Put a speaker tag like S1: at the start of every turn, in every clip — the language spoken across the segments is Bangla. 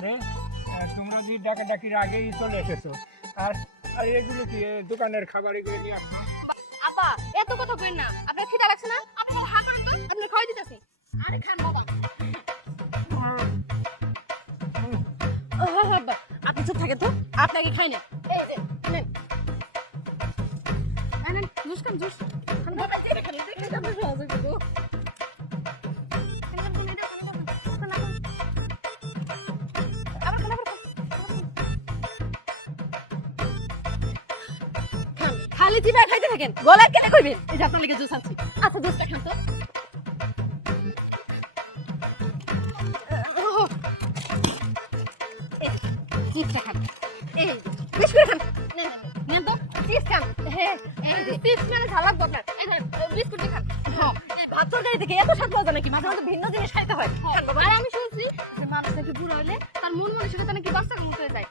S1: আরে তোমরা যে ডাকা ডাকির আগেই চলে এসেছ। আর আর এগুলো কি দোকানের খাবার এগুলো নিয়ে আসছো
S2: আপা এত কথা কইন না। আপনার খিদা লাগছে না? আপনি হা করেন তো আপনি খাওয়াই দিতেছি। আরে খান বাবা। আপনি চুপ থাকেন তো। আপনাকে খাই না। জুস খান, জুস। খান বাবা, এই যে, খান, এই যে, খান, সহজে খালি জিভে খাইতে থাকেন। গলায় কেটে কইবেন? এই যে আপনার লেগে জুস আনছি। আচ্ছা জুসটা খান তো। চিপসটা খান। এই বেশ করে খান। নেন, নেন, নেন। তো। চিপস খান। হ্যাঁ চিপস মানে ঝাল লাগবে এই ধরেন বিস্কুট খান। হ্যাঁ ভাত তরকারি থেকে এত স্বাদ নাকি? মাঝে মাঝে ভিন্ন জিনিস খাইতে হয়। খান আর আমি শুনছি যে মানুষ নাকি বুড়ো হলে তার মন মনে সেটা নাকি বাচ্চার মতো হয়ে যায়।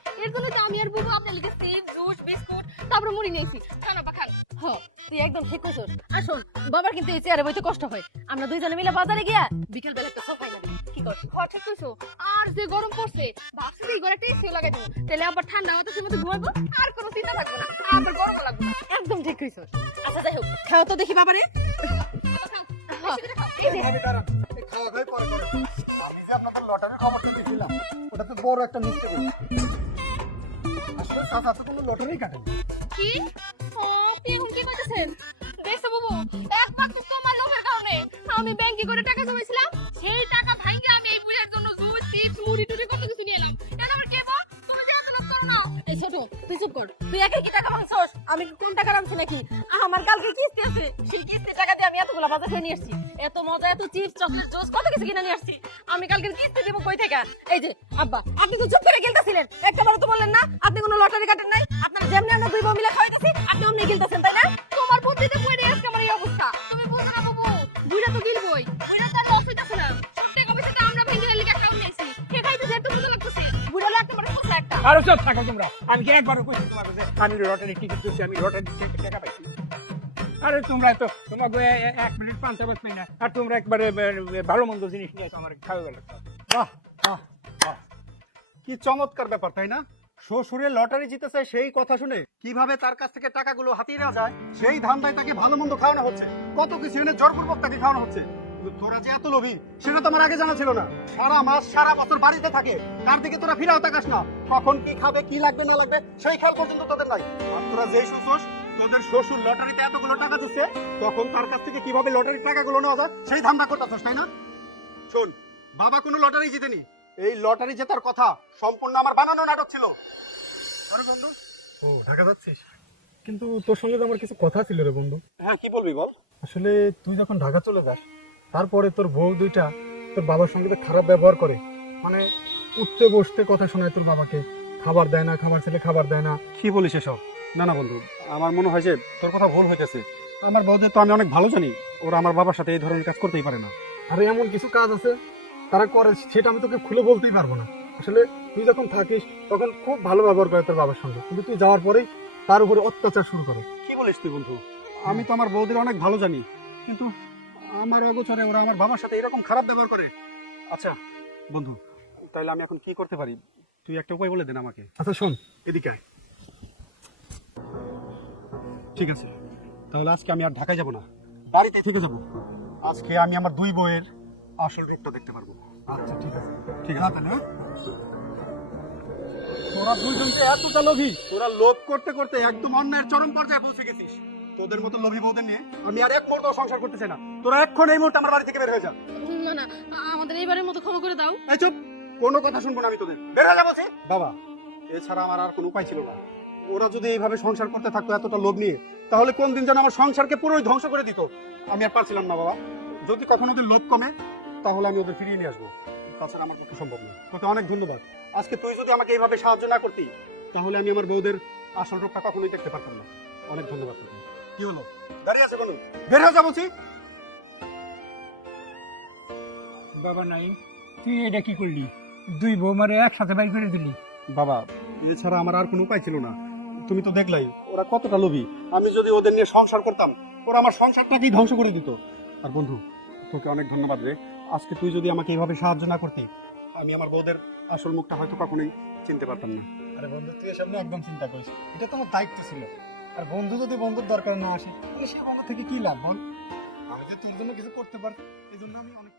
S2: নিয়েছি খান বাবা খান হ্যাঁ তুই একদম ঠিক করছিস আর শোন বাবার কিন্তু এই চেয়ারে বইতে কষ্ট হয়। আমরা দুইজনে মিলে বাজারে গিয়া বিকেল বেলা তো সফাই না কি কর? হ্যাঁ ঠিক কইছো। আর যে গরম পড়ছে, ভাবছি যে ঘরে টেস্ট লাগাই দেবো। তাহলে আবার ঠান্ডা হতে সে মধ্যে ঘুমাবো, আর কোনো চিন্তা থাকবে না। আবার গরম লাগবে একদম ঠিক কইছো আচ্ছা যাই হোক, খাও তো দেখি বাবারে। এই
S3: এই ওটা তো বড় একটা মিস্টেক আসলে কোনো লটারি কাটেনি।
S2: কি? ও, কি কি করতেছেন? দেখছ বাবু, একমাত্র তোমার লোভের কারণে আমি ব্যাংকে করে টাকা জমাইছিলাম। এই ছোট, তুই চুপ কর। তুই কি টাকা আমি কোন টাকা নাকি? আমার কালকে কিস্তি আছে। সেই কিস্তি টাকা দিয়ে আমি এতগুলো বাজার নিয়ে আসছি। এত মজা, এত চিপস, চকলেট, জুস, কত কিছু কিনে নিয়ে আসছি। আমি কালকে কিস্তি দিব কই থেকে? এই যে, আব্বা, আপনি তো চুপ করে গেলতেছিলেন একটা বড় তো বললেন না, আপনি কোনো লটারি কাটেন নাই? আপনার যেমনি আমরা দুই বউ মিলে খাওয়াই দিছি, আপনি অমনি গিলতেছেন
S1: আরও সব থাকো তোমরা। আমি কি কইছি আমি লটারি টিকিট আমি লটারি টিকিট টাকা পাইছি? আরে তোমরা তো এক মিনিট না, আর তোমরা একবারে ভালো মন্দ জিনিস নিয়ে আমার, খাওয়া গেল
S3: বাহ কি চমৎকার ব্যাপার, তাই না? শ্বশুরের লটারি জিতেছে সেই কথা শুনে কীভাবে তার কাছ থেকে টাকাগুলো হাতিয়ে নেওয়া যায়, সেই ধান্দায় তাকে ভালো মন্দ খাওয়ানো হচ্ছে, কত কিছু এনে জোরপূর্বক তাকে খাওয়ানো হচ্ছে। তোরা যে এত লোভী সেটা তো আমার আগে জানা ছিল না। সারা মাস সারা বছর বাড়িতে থাকে তার দিকে তোরা ফিরাও তাকাস না। কখন কি খাবে কি লাগবে না লাগবে সেই খেয়াল পর্যন্ত তোদের নাই। আর তোরা যেই তোদের শ্বশুর লটারিতে এতগুলো টাকা দিচ্ছে তখন তার কাছ থেকে কীভাবে লটারির টাকাগুলো নেওয়া যায় সেই ধান্দা করতেছস তাই না? শোন বাবা কোনো লটারি জিতেনি। এই লটারি জেতার কথা সম্পূর্ণ আমার বানানো নাটক ছিল। আরে বন্ধু। ও ঢাকা যাচ্ছিস? কিন্তু তোর সঙ্গে তো আমার কিছু কথা ছিল রে বন্ধু। হ্যাঁ কি বলবি বল? আসলে তুই যখন ঢাকা চলে যাস তারপরে তোর বউ দুইটা তোর বাবার সঙ্গে খারাপ ব্যবহার করে। মানে উঠতে বসতে কথা শোনায় তোর বাবাকে। খাবার দেয় না খাবার ছেলে খাবার দেয় না। কি বলিস এসব? না না, বন্ধু, আমার মনে হয় যে তোর কথা ভুল হইতেছে। আমার বউদের তো আমি অনেক ভালো জানি, ওরা আমার বাবার সাথে এই ধরনের কাজ করতেই পারে না। আরে এমন কিছু কাজ আছে, তারা করে, সেটা আমি তোকে খুলে বলতেই পারব না। আসলে তুই যখন থাকিস, তখন খুব ভালো ব্যবহার করে তোর বাবার সঙ্গে। কিন্তু তুই যাওয়ার পরেই তার উপরে অত্যাচার শুরু করে। কি বলিস তুই, বন্ধু? আমি তো আমার বৌদির অনেক ভালো জানি, কিন্তু আমার অগোচরে ওরা আমার বাবার সাথে এরকম খারাপ ব্যবহার করে। আচ্ছা বন্ধু তাহলে আমি এখন কি করতে পারি? তুই একটা উপায় বলে দেন আমাকে। আচ্ছা শোন। এদিকে আয়। ঠিক আছে তাহলে আজকে আমি আর ঢাকায় যাব না। বাড়িতে থেকে যাব। আজকে আমি আমার দুই বইয়ের আসল রূপটা দেখতে পারব। আচ্ছা ঠিক আছে। ঠিক আছে। তাহলে হ্যাঁ? তোরা দুইজন তো এতটা লোভী তোরা লোভ করতে করতে একদম অন্যায়ের চরম পর্যায়ে পৌঁছে গেছিস। তোদের মতো লোভী বউদের নিয়ে? আমি আর এক মুহূর্ত সংসার করতে চাই না। তোরা এক্ষণ এই মুহূর্তে আমার বাড়ি থেকে বের হয়ে যা।
S2: না না আমাদের এইবারের মতো ক্ষমা করে দাও।
S3: এই চুপ! কোনো কথা শুনব না আমি তোদের। বের হয়ে যা বলছি। বাবা এছাড়া আমার আর কোনো উপায় ছিল না। ওরা যদি এইভাবে সংসার করতে থাকতো এতটা লোভ নিয়ে তাহলে কোন দিন যেন আমার সংসারকে পুরোই ধ্বংস করে দিত? আমি আর পারছিলাম না বাবা। যদি কখনো ওদের লোভ কমে তাহলে আমি ওদের ফিরিয়ে নিয়ে আসব। তাছাড়া আমার পক্ষে সম্ভব না তোকে অনেক ধন্যবাদ। আজকে তুই যদি আমাকে এইভাবে সাহায্য না করতি তাহলে আমি আমার বউদের আসল রূপটা কখনোই দেখতে পারতাম না। অনেক ধন্যবাদ তোকে। কি হলো? দাঁড়িয়ে আছে বের হয়ে যা বলছি।
S1: বাবা নাই তুই এটা কি করলি? দুই বৌমারে একসাথে বাড়ি করে দিলি।
S3: বাবা এছাড়া আমার আর কোনো উপায় ছিল না। তুমি তো দেখলাই ওরা কতটা লোভী। আমি যদি ওদের নিয়ে সংসার করতাম ওরা আমার সংসারটাকেই ধ্বংস করে দিত। আর বন্ধু তোকে অনেক ধন্যবাদ রে। আজকে তুই যদি আমাকে এইভাবে সাহায্য না করতি আমি আমার বউদের আসল মুখটা হয়তো কখনোই চিনতে পারতাম না। আরে বন্ধু তুই এসব নিয়ে একদম চিন্তা করিস এটা তো আমার দায়িত্ব ছিল। আর বন্ধু যদি বন্ধুর দরকার না আসে, তাহলে সে বন্ধু থেকে কি লাভ বল আমি যে তোর জন্য কিছু করতে পারি এই জন্য আমি অনেক।